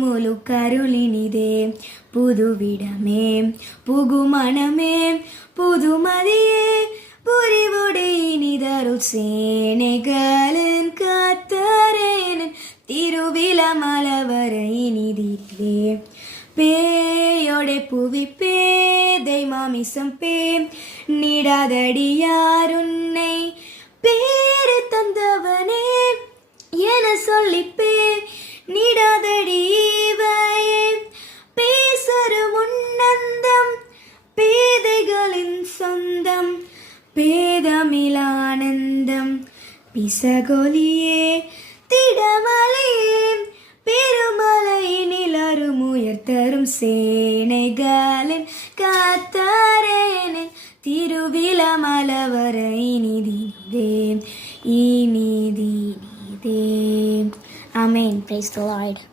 முழு கருளினிதே புதுவிடமே புகுமணமே புதுமதியே புரிவுடை இனிதருள் சேனைகளின் காத்தரேன் திருவிழமலவர இனிதிலே பேயோடே புவி பேதை மாமிசம் பே நிடாதடியாருன்னை பேரு தந்தவனே என சொல்லிப்பே நிடாதடி இவையே பேசரு முன்னந்தம் பேதைகளின் சொந்தம் பேதமிலானந்தம் பிசகொலியே திடமலையே பெருமலையினில் அருமுயர்த்தரும் சேனைகளின் காத்தாரேனின் திருவிழமலவர இனிதினிதே இனிதினிதே. Amen. Praise the Lord.